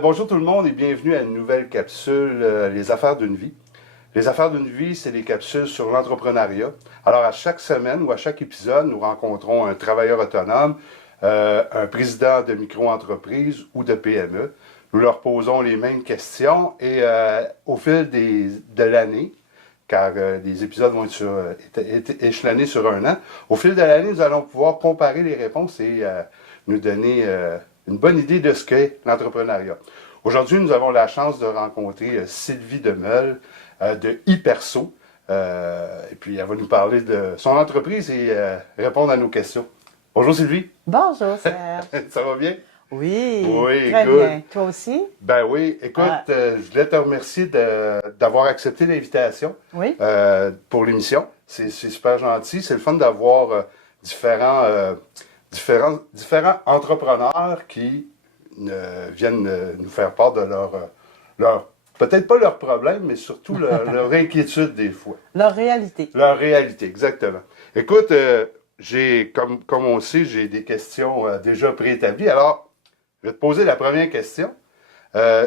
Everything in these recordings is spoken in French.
Bonjour tout le monde et bienvenue à une nouvelle capsule, Les Affaires d'une vie. Les Affaires d'une vie, c'est des capsules sur l'entrepreneuriat. Alors à chaque semaine ou à chaque épisode, nous rencontrons un travailleur autonome, un président de micro-entreprise ou de PME. Nous leur posons les mêmes questions et au fil de l'année, car les épisodes vont être échelonnés sur un an, au fil de l'année, nous allons pouvoir comparer les réponses et nous donner une bonne idée de ce qu'est l'entrepreneuriat. Aujourd'hui, nous avons la chance de rencontrer Sylvie Demeule de Hyperso. Et puis, elle va nous parler de son entreprise et répondre à nos questions. Bonjour Sylvie. Bonjour Serge. Ça va bien? Oui, Oui, très good. bien. Toi aussi? Ben oui, écoute, je voulais te remercier d'avoir accepté l'invitation Oui. pour l'émission. C'est super gentil. C'est le fun d'avoir différents entrepreneurs qui viennent nous faire part de leur peut-être pas leurs problèmes, mais surtout leur inquiétude des fois. Leur réalité. Leur réalité, exactement. Écoute, comme on le sait, j'ai des questions déjà préétablies. Alors, je vais te poser la première question.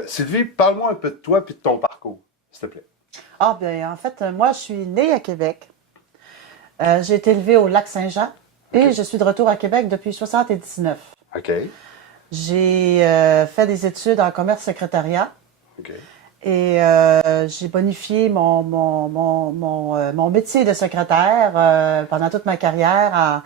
Sylvie, parle-moi un peu de toi et de ton parcours, s'il te plaît. Ah, bien, en fait, moi, je suis née à Québec. J'ai été élevée au Lac-Saint-Jean et je suis de retour à Québec depuis 1979. OK. J'ai fait des études en commerce secrétariat. OK. Et j'ai bonifié mon métier de secrétaire pendant toute ma carrière.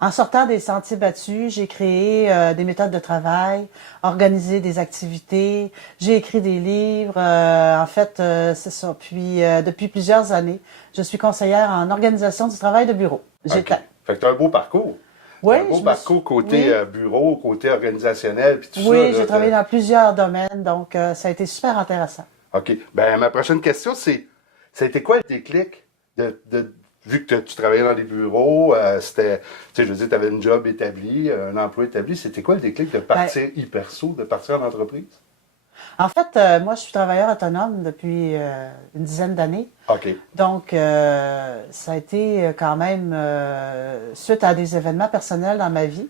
En sortant des sentiers battus, j'ai créé des méthodes de travail, organisé des activités, j'ai écrit des livres. En fait, c'est ça. Puis, depuis plusieurs années, je suis conseillère en organisation du travail de bureau. OK. Fait que tu as un beau parcours. Oui, un beau parcours côté bureau, côté organisationnel, puis tout ça. Oui, j'ai travaillé dans plusieurs domaines, donc ça a été super intéressant. OK. Ben, ma prochaine question, ça a été quoi le déclic vu que tu travaillais dans des bureaux, c'était, tu sais, je veux dire, tu avais une job établi, un emploi établi, c'était quoi le déclic de partir Hyperso, de partir en entreprise? En fait, moi, je suis travailleur autonome depuis une dizaine d'années. OK. Donc, ça a été quand même suite à des événements personnels dans ma vie.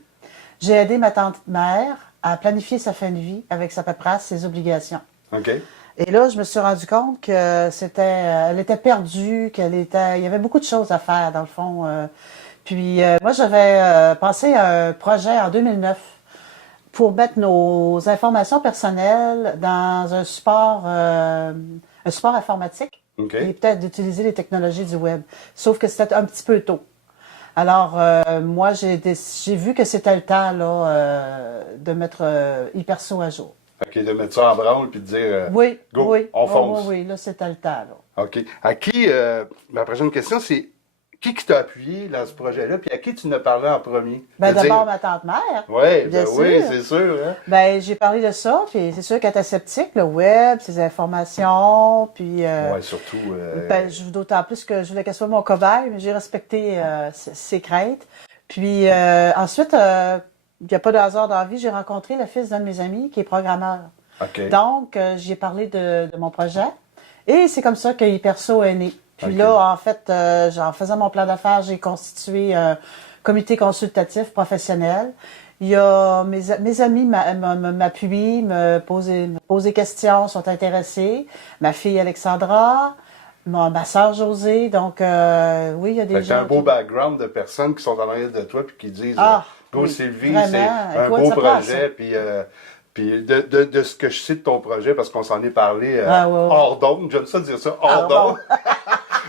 J'ai aidé ma tante-mère à planifier sa fin de vie avec sa paperasse, ses obligations. OK. Et là, je me suis rendu compte que elle était perdue, il y avait beaucoup de choses à faire dans le fond. Puis moi, j'avais pensé à un projet en 2009 pour mettre nos informations personnelles dans un support informatique OK. et peut-être d'utiliser les technologies du web. Sauf que c'était un petit peu tôt. Alors, moi, j'ai vu que c'était le temps là, de mettre Hyperso à jour. OK, de mettre ça en branle puis de dire go, on fonce. Oui, là, c'était le temps. Là. OK. À qui, ma prochaine question, c'est qui t'a appuyé dans ce projet-là, puis à qui tu n'as parlé en premier? Ben, d'abord, ma tante-mère. Oui, bien sûr. Oui, c'est sûr. Hein? Ben, j'ai parlé de ça, puis c'est sûr qu'elle était sceptique, le web, ses informations, puis... oui, surtout... Ben, d'autant plus que je voulais qu'elle soit mon cobaye, mais j'ai respecté ses craintes. Puis ensuite, il n'y a pas de hasard dans la vie, j'ai rencontré le fils d'un de mes amis qui est programmeur. OK. Donc, j'y ai parlé de mon projet, et c'est comme ça que Hyperso est né. Puis OK. là, en fait, en faisant mon plan d'affaires, j'ai constitué un comité consultatif professionnel. Il y a mes amis m'appuient, me posent des questions, sont intéressés. Ma fille Alexandra, ma sœur Josée. Donc, oui, il y a des gens. C'est un beau background de personnes qui sont en arrière de toi puis qui disent Go oui, Sylvie, vraiment. c'est un Écoute, beau ça passe, projet. Puis de ce que je sais de ton projet, parce qu'on s'en est parlé ouais. hors d'onde, j'aime ça dire ça, hors d'onde.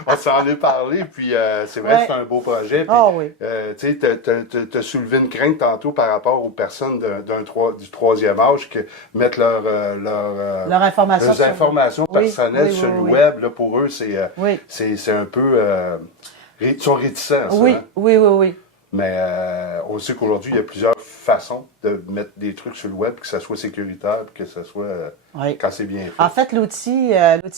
On s'en est parlé, puis c'est vrai que c'est un beau projet. Puis, oui. tu sais, t'as soulevé une crainte tantôt par rapport aux personnes du troisième âge qui mettent leurs informations personnelles sur le web. Là, pour eux, c'est un peu... ils sont réticents, ça. Oui, hein? oui. Mais on sait qu'aujourd'hui, il y a plusieurs façons de mettre des trucs sur le web, que ça soit sécuritaire, que ça soit quand c'est bien fait. En fait, l'outil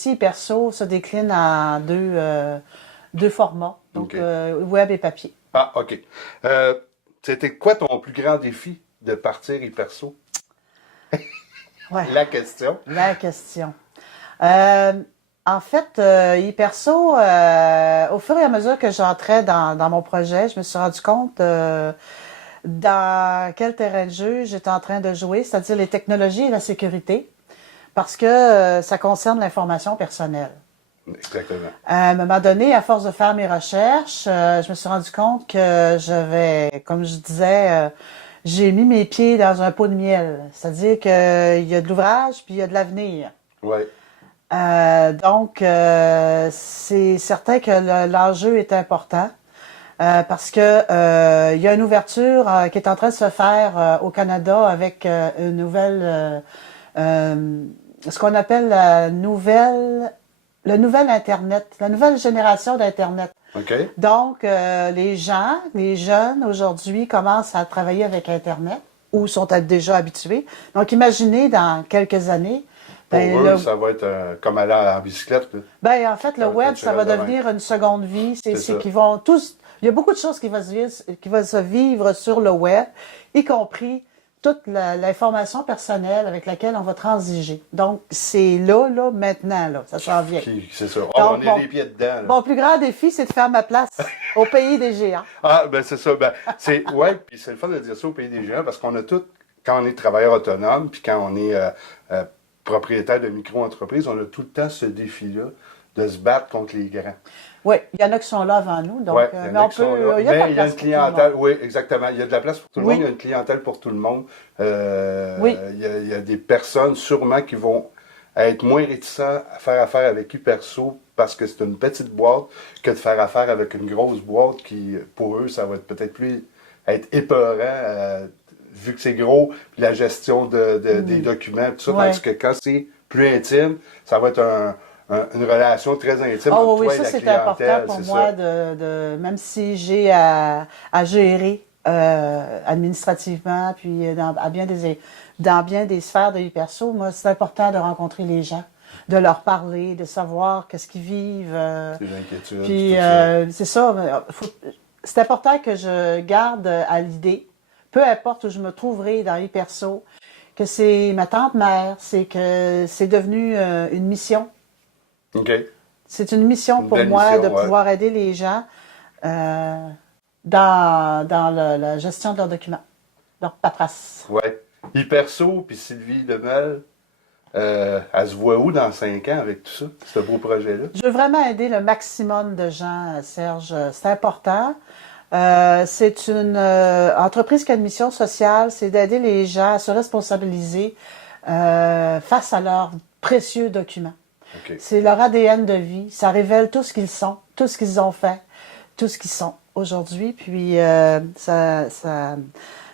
Hyperso se décline en deux formats, donc web et papier. Ah, OK. C'était quoi ton plus grand défi de partir Hyperso? La question. La question. En fait, Hyperso, au fur et à mesure que j'entrais dans mon projet, je me suis rendu compte dans quel terrain de jeu j'étais en train de jouer, c'est-à-dire les technologies et la sécurité. parce que ça concerne l'information personnelle. Exactement. À un moment donné, à force de faire mes recherches, je me suis rendu compte que comme je disais, j'ai mis mes pieds dans un pot de miel. C'est-à-dire qu'il y a de l'ouvrage puis il y a de l'avenir. Oui. Donc, c'est certain que l'enjeu est important parce que il y a une ouverture qui est en train de se faire au Canada avec une nouvelle, ce qu'on appelle le nouvel Internet, la nouvelle génération d'Internet. OK. Donc, les jeunes aujourd'hui commencent à travailler avec Internet ou sont déjà habitués. Donc, imaginez dans quelques années, Pour eux, ça va être comme aller en bicyclette. Là. ben, en fait, le Ça va web, être ça va différent devenir une seconde vie. C'est ça. Qu'ils vont tous. Il y a beaucoup de choses qui vont se vivre sur le web, y compris toute l'information personnelle avec laquelle on va transiger. Donc, c'est là, maintenant, là. Ça s'en vient. C'est ça. Donc, on est les pieds dedans. Là. Mon plus grand défi, c'est de faire ma place au pays des géants. Ah, ben c'est ça. Ben, ouais, puis c'est le fun de dire ça au pays des géants parce qu'on a tout, quand on est travailleur autonome, puis quand on est propriétaire de micro-entreprise, on a tout le temps ce défi-là de se battre contre les grands. Oui, il y en a qui sont là avant nous, donc Ouais, mais on peut. Il y a de la mais il y a place une pour clientèle, tout le monde. oui, exactement. Il y a de la place pour tout le Oui. monde, il y a une clientèle pour tout le monde. Oui. Il y a des personnes sûrement qui vont être moins réticents à faire affaire avec Hyperso parce que c'est une petite boîte que de faire affaire avec une grosse boîte qui, pour eux, ça va être peut-être plus être épeurant vu que c'est gros, puis la gestion des documents, tout ça, Ouais. tandis que quand c'est plus intime, ça va être une relation très intime Ah entre oui, toi et ça la c'est clientèle. important pour c'est moi ça. même si j'ai à gérer administrativement, puis dans bien des sphères de Hyperso, moi c'est important de rencontrer les gens, de leur parler, de savoir qu'est-ce qu'ils vivent. Les inquiétudes. Puis tout ça. c'est ça, c'est important que je garde à l'idée, peu importe où je me trouverai dans Hyperso, que c'est ma tante-mère, c'est que c'est devenu une mission. OK. C'est une mission Une pour belle moi mission, de ouais. pouvoir aider les gens dans la gestion de leurs documents, leur paperasse. Ouais. Hyperso, puis Sylvie Demel, elle se voit où dans 5 ans avec tout ça, ce beau projet-là? Je veux vraiment aider le maximum de gens, Serge. C'est important. C'est une entreprise qui a une mission sociale, c'est d'aider les gens à se responsabiliser face à leurs précieux documents. OK. C'est leur ADN de vie. Ça révèle tout ce qu'ils sont, tout ce qu'ils ont fait, tout ce qu'ils sont aujourd'hui. Puis,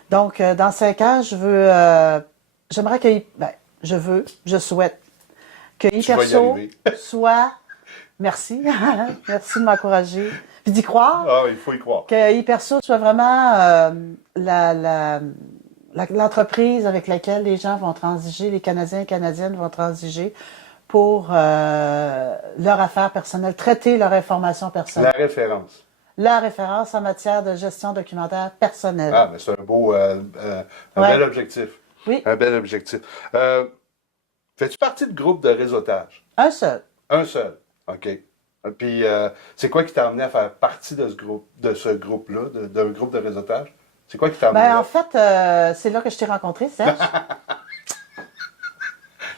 donc, dans 5 ans, j'aimerais je souhaite que Tu vas y Hyperso arriver. soit, merci, merci de m'encourager, puis d'y croire, Ah, il faut y croire. que Hyperso soit vraiment l'entreprise avec laquelle les gens vont transiger, les Canadiens et Canadiennes vont transiger pour leur affaire personnelle, traiter leur information personnelle. La référence. La référence en matière de gestion documentaire personnelle. Ah, mais c'est un beau, un Ouais. bel objectif. Oui, Un bel objectif. Fais-tu partie de groupe de réseautage? un seul. Un seul. OK. Puis, c'est quoi qui t'a amené à faire partie de ce groupe-là, d'un groupe de réseautage? C'est quoi qui t'a amené Ben, là? en fait, c'est là que je t'ai rencontré, Serge.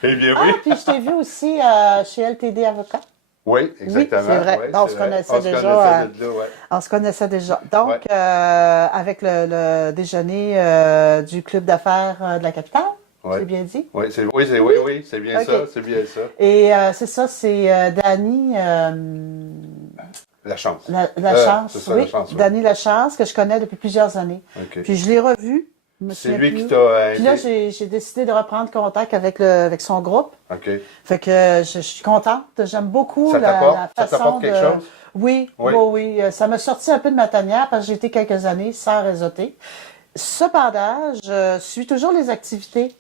Eh bien, Ah, oui. puis je t'ai vu aussi chez LTD Avocat. Oui, exactement. c'est vrai. Oui, On c'est se vrai. connaissait On se déjà, connaissait de là, ouais. On se connaissait déjà. Donc, Ouais. avec le déjeuner du club d'affaires de la capitale, Ouais. c'est bien dit. Oui, c'est bien OK. ça, c'est bien ça. Et c'est ça, c'est Dany La chance. Lachance. C'est ça, Oui, la chance. Ouais. Dany Lachance, que je connais depuis plusieurs années. OK. Puis je l'ai revu. Je me C'est souviens lui plus. qui t'a Puis là, invité. j'ai décidé de reprendre contact avec son groupe. OK. Fait que je suis contente. J'aime beaucoup Ça la t'apporte façon quelque de... chose? Oui, Oui. oui. Ça m'a sorti un peu de ma tanière parce que j'ai été quelques années sans réseauter. Cependant, je suis toujours les activités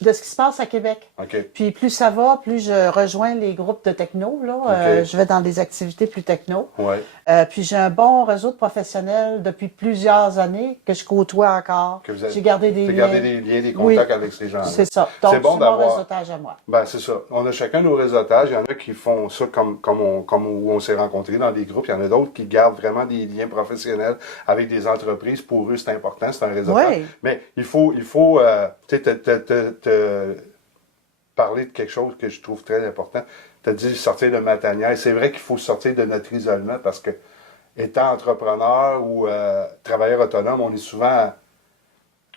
de ce qui se passe à Québec. OK. Puis plus ça va, plus je rejoins les groupes de techno. Là. OK. Je vais dans des activités plus techno. Ouais. Puis j'ai un bon réseau de professionnels depuis plusieurs années que je côtoie encore. Que vous avez- J'ai gardé des T'as liens. gardé des liens, des contacts avec ces gens-là. C'est ça. Donc, C'est bon c'est mon d'avoir. réseautage à moi. Ben, c'est ça. On a chacun nos réseautages. Il y en a qui font ça comme où on s'est rencontrés dans des groupes. Il y en a d'autres qui gardent vraiment des liens professionnels avec des entreprises. Pour eux, c'est important. C'est un réseautage. Oui. Mais il faut tu sais, parler de quelque chose que je trouve très important. Tu as dit sortir de ma tanière. C'est vrai qu'il faut sortir de notre isolement parce que, étant entrepreneur ou travailleur autonome, on est souvent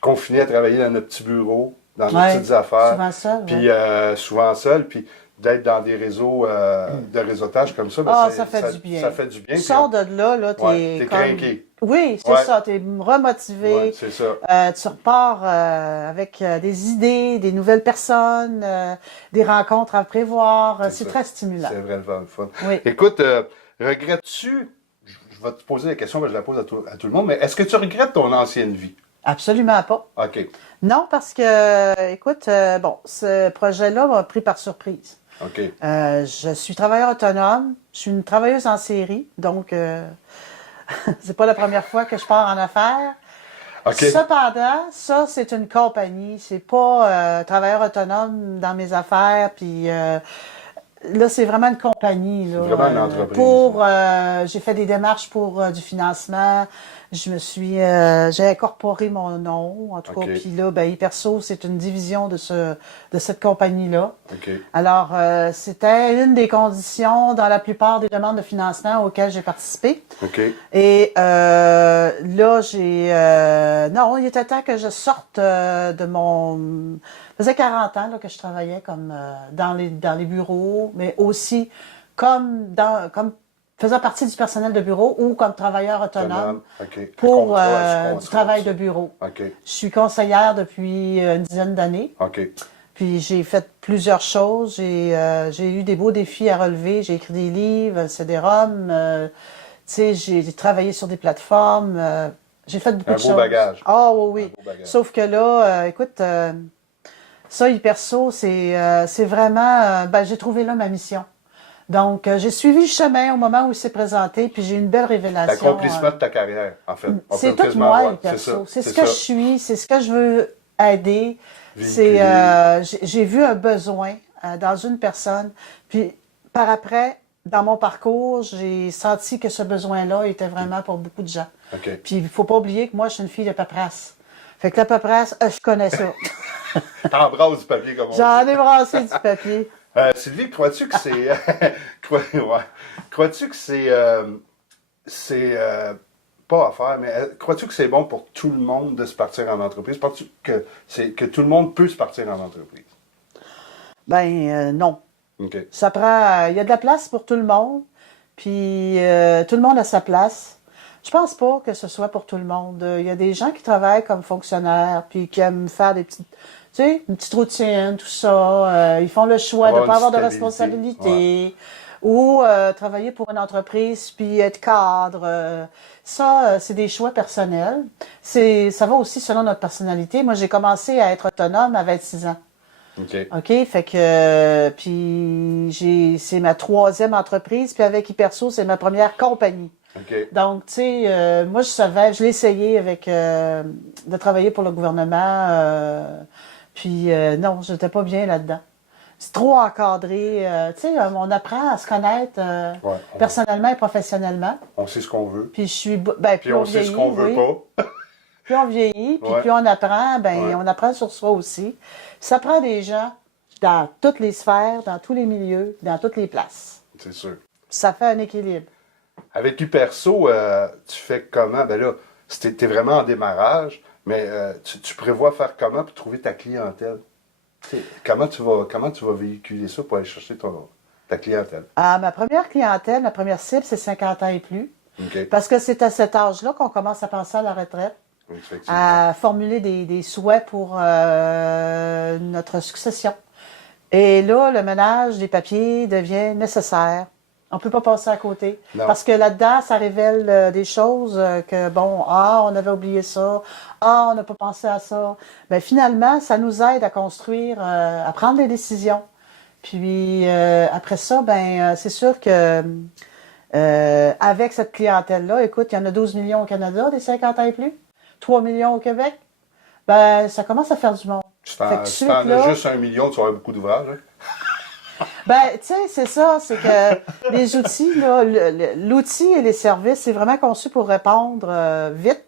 confiné à travailler dans notre petit bureau, dans nos petites affaires. Souvent seul. Puis souvent seul. Puis d'être dans des réseaux de réseautage comme ça, ça fait du bien. Ça fait du bien. Tu sors de là, t'es craqué. Oui, c'est ça, t'es remotivé. Ouais, c'est ça. Tu repars avec des idées, des nouvelles personnes, des rencontres à prévoir. C'est très stimulant. C'est vraiment le fun. Oui. Écoute, regrettes-tu, je vais te poser la question, mais je la pose à tout le monde, mais est-ce que tu regrettes ton ancienne vie? Absolument pas. OK. Non, parce que, écoute, ce projet-là m'a pris par surprise. OK. Je suis travailleur autonome, je suis une travailleuse en série, donc c'est pas la première fois que je pars en affaires. Okay. Cependant, ça, c'est une compagnie, c'est pas travailleur autonome dans mes affaires, puis là, c'est vraiment une compagnie. Là, vraiment une entreprise. J'ai fait des démarches pour du financement. J'ai incorporé mon nom, en tout cas. Puis là, Hyperso, c'est une division de cette compagnie-là. Okay. Alors, c'était une des conditions dans la plupart des demandes de financement auxquelles j'ai participé. Okay. Et là, non, il était temps que je sorte de mon... Ça faisait 40 ans là, que je travaillais comme dans les bureaux, mais aussi comme faisant partie du personnel de bureau ou comme travailleur autonome pour du travail de bureau. Okay. Je suis conseillère depuis une dizaine d'années. Okay. Puis j'ai fait plusieurs choses. J'ai eu des beaux défis à relever. J'ai écrit des livres, un CD-ROM. J'ai travaillé sur des plateformes. J'ai fait beaucoup de choses. Un beau bagage. Ah oui, oui. Sauf que là, écoute, ça, Hyperso, c'est vraiment... j'ai trouvé là ma mission. Donc, j'ai suivi le chemin au moment où il s'est présenté, puis j'ai eu une belle révélation. L'accomplissement de ta carrière, en fait. C'est tout moi, Hyperso. C'est ce que je suis, c'est ce que je veux aider. J'ai vu un besoin dans une personne, puis par après, dans mon parcours, j'ai senti que ce besoin-là était vraiment pour beaucoup de gens. Okay. Puis, il ne faut pas oublier que moi, je suis une fille de paperasse. Fait que la paperasse, je connais ça. T'embrasses du papier, comme on dit. J'en ai brassé du papier. Sylvie, crois-tu que c'est... crois-tu que c'est pas à faire, mais crois-tu que c'est bon pour tout le monde de se partir en entreprise? Penses-tu que tout le monde peut se partir en entreprise? Non. Okay. Ça prend... Il y a de la place pour tout le monde, puis tout le monde a sa place. Je pense pas que ce soit pour tout le monde. Il y a des gens qui travaillent comme fonctionnaires, puis qui aiment faire des petites... Tu sais, une petite routine, tout ça. Ils font le choix de ne pas avoir de responsabilité ou travailler pour une entreprise puis être cadre. Ça, c'est des choix personnels. Ça va aussi selon notre personnalité. Moi, j'ai commencé à être autonome à 26 ans. OK, fait que puis c'est ma 3e entreprise, puis avec Hyperso, c'est ma première compagnie. Okay. Donc, tu sais, moi, je l'ai essayé de travailler pour le gouvernement. Puis non, j'étais pas bien là-dedans. C'est trop encadré. Tu sais, on apprend à se connaître personnellement et professionnellement. On sait ce qu'on veut. Puis je suis... puis on sait ce qu'on veut pas. Plus on vieillit, puis plus on apprend, on apprend sur soi aussi. Ça prend des gens dans toutes les sphères, dans tous les milieux, dans toutes les places. C'est sûr. Ça fait un équilibre. Avec Hyperso, tu fais comment? Ben là, t'es vraiment en démarrage. Mais tu prévois faire comment pour trouver ta clientèle? Comment tu vas véhiculer ça pour aller chercher ta clientèle? Ma première clientèle, ma première cible, c'est 50 ans et plus. Okay. Parce que c'est à cet âge-là qu'on commence à penser à la retraite, à formuler des souhaits pour notre succession. Et là, le ménage des papiers devient nécessaire. On ne peut pas passer à côté. Non. Parce que là-dedans, ça révèle des choses que, on avait oublié ça. On n'a pas pensé à ça. Mais finalement, ça nous aide à construire, à prendre des décisions. Puis, après ça, c'est sûr que avec cette clientèle-là, écoute, il y en a 12 millions au Canada, des 50 ans et plus. 3 millions au Québec. Ça commence à faire du monde. Tu t'en as juste 1 million, tu auras beaucoup d'ouvrages. Hein? Tu sais, c'est ça, c'est que les outils, là, l'outil et les services, c'est vraiment conçu pour répondre vite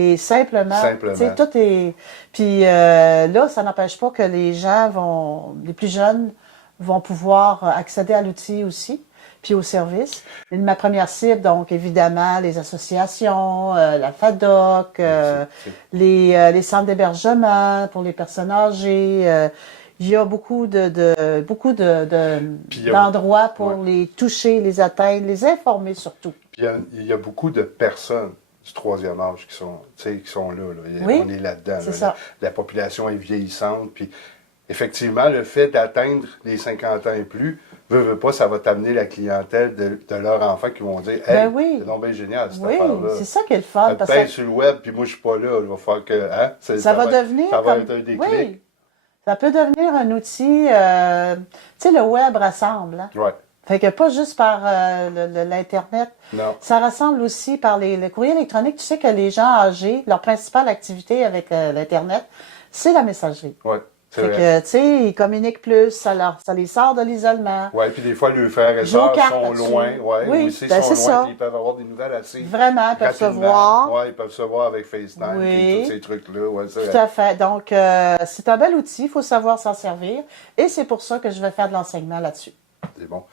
Et simplement. Simplement. Tu sais, tout est... Puis là, ça n'empêche pas que les gens les plus jeunes vont pouvoir accéder à l'outil aussi, puis au service. Et ma première cible, donc évidemment, les associations, la FADOC, les centres d'hébergement pour les personnes âgées. Il y a beaucoup d'endroits pour les toucher, les atteindre, les informer surtout. Puis il y a beaucoup de personnes du troisième âge qui sont là. Oui, on est là-dedans. c'est ça. La population est vieillissante. Puis effectivement, le fait d'atteindre les 50 ans et plus, veut pas, ça va t'amener la clientèle de leurs enfants qui vont dire « Hey, c'est donc bien génial cette affaire-là. » C'est ça qui est le fun. Parce que sur le web, puis moi je suis pas là. Il va falloir que... Hein, ça va devenir ça va être un déclic. Oui, ça peut devenir un outil... tu sais, le web rassemble. Hein? Ouais. Fait que pas juste par l'Internet. Non. Ça rassemble aussi par le courrier électronique. Tu sais que les gens âgés, leur principale activité avec l'Internet, c'est la messagerie. Oui, c'est fait vrai. que, tu sais, ils communiquent plus, ça les sort de l'isolement. Oui, puis des fois, les frères et sœurs sont loin. Oui, aussi ben sont c'est loin, ça. puis ils peuvent avoir des nouvelles assez Vraiment, ils peuvent se rapidement. voir. Oui, ils peuvent se voir avec FaceTime, Oui. puis tous ces trucs-là. Ouais, Tout à fait. Donc, c'est un bel outil, il faut savoir s'en servir. Et c'est pour ça que je vais faire de l'enseignement là-dessus. C'est bon.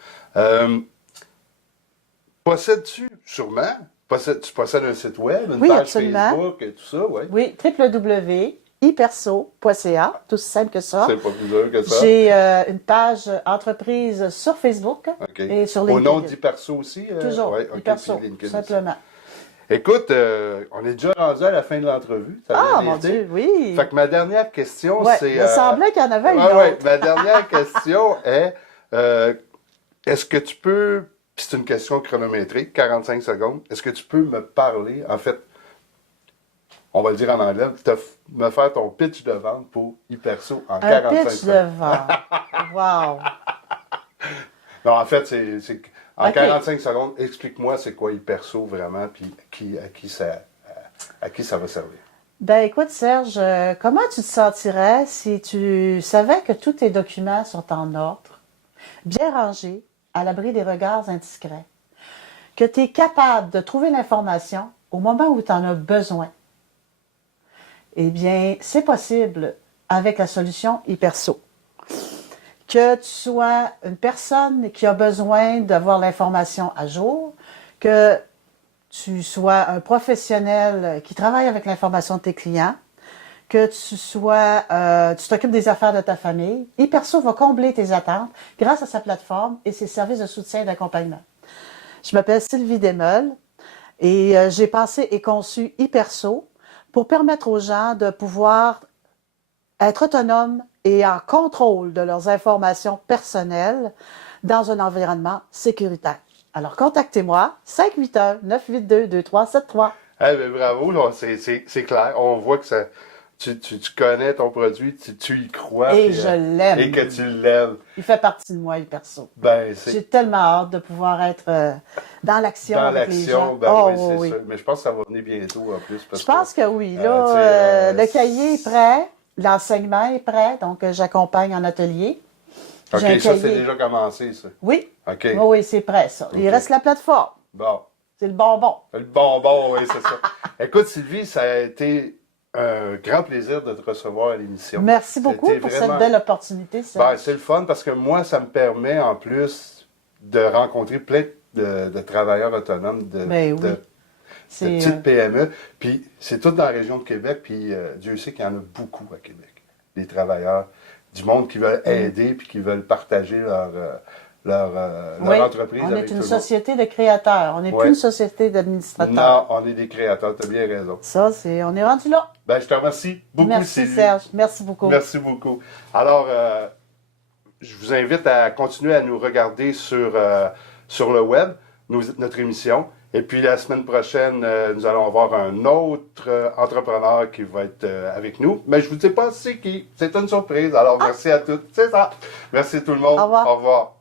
Possèdes-tu, sûrement, tu possèdes un site web, une page absolument. Facebook et tout ça, oui? Oui, www.iperso.ca, tout aussi simple que ça. C'est pas plus dur que ça. J'ai une page entreprise sur Facebook et sur LinkedIn. Au nom d'Iperso aussi? Toujours, ouais, Iperso, tout simplement. Écoute, on est déjà rendu à la fin de l'entrevue. Mon Dieu, oui! Fait que ma dernière question, c'est... Il me semblait qu'il y en avait une autre. Ouais, ma dernière question est, est-ce que tu peux... Puis c'est une question chronométrique, 45 secondes. Est-ce que tu peux me parler, en fait, on va le dire en anglais, me faire ton pitch de vente pour Iperso en 45 secondes? Un pitch de vente. Wow! Non, en fait, c'est en 45 secondes, explique-moi c'est quoi Iperso vraiment, puis à qui ça va servir. Ben écoute, Serge, comment tu te sentirais si tu savais que tous tes documents sont en ordre, bien rangés, à l'abri des regards indiscrets, que tu es capable de trouver l'information au moment où tu en as besoin? Eh bien, c'est possible avec la solution Iperso. Que tu sois une personne qui a besoin d'avoir l'information à jour, que tu sois un professionnel qui travaille avec l'information de tes clients, que tu t'occupes des affaires de ta famille, Iperso va combler tes attentes grâce à sa plateforme et ses services de soutien et d'accompagnement. Je m'appelle Sylvie Desmeules et j'ai pensé et conçu Iperso pour permettre aux gens de pouvoir être autonomes et en contrôle de leurs informations personnelles dans un environnement sécuritaire. Alors, contactez-moi, 581-982-2373. Eh bien, bravo, c'est clair. On voit que tu connais ton produit, tu y crois. Et je l'aime. Et que tu l'aimes. Il fait partie de moi, Iperso. Ben, j'ai tellement hâte de pouvoir être dans l'action avec les gens. Ben oui, c'est ça. Mais je pense que ça va venir bientôt en plus. Je pense que oui. Là, le cahier est prêt, l'enseignement est prêt, donc j'accompagne en atelier. OK, ça, c'est déjà commencé, ça? Oui. OK. Oui, c'est prêt, ça. Il reste la plateforme. Bon. C'est le bonbon. Le bonbon, oui, c'est ça. Écoute, Sylvie, ça a été un grand plaisir de te recevoir à l'émission. Merci beaucoup pour cette belle opportunité. Ben, c'est le fun parce que moi, ça me permet en plus de rencontrer plein de travailleurs autonomes, de petites PME. Puis c'est tout dans la région de Québec, puis Dieu sait qu'il y en a beaucoup à Québec. Des travailleurs, du monde qui veulent aider puis qui veulent partager leur entreprise. On avec est une tout société de créateurs. On n'est plus une société d'administrateurs. Non, on est des créateurs. Tu as bien raison. Ça, on est rendu là. Ben, je te remercie beaucoup, Merci, Serge. Merci beaucoup. Merci beaucoup. Alors, je vous invite à continuer à nous regarder sur le web, notre émission. Et puis, la semaine prochaine, nous allons avoir un autre entrepreneur qui va être avec nous. Mais je ne vous dis pas c'est qui. C'est une surprise. Alors, merci à toutes. C'est ça. Merci tout le monde. Au revoir. Au revoir.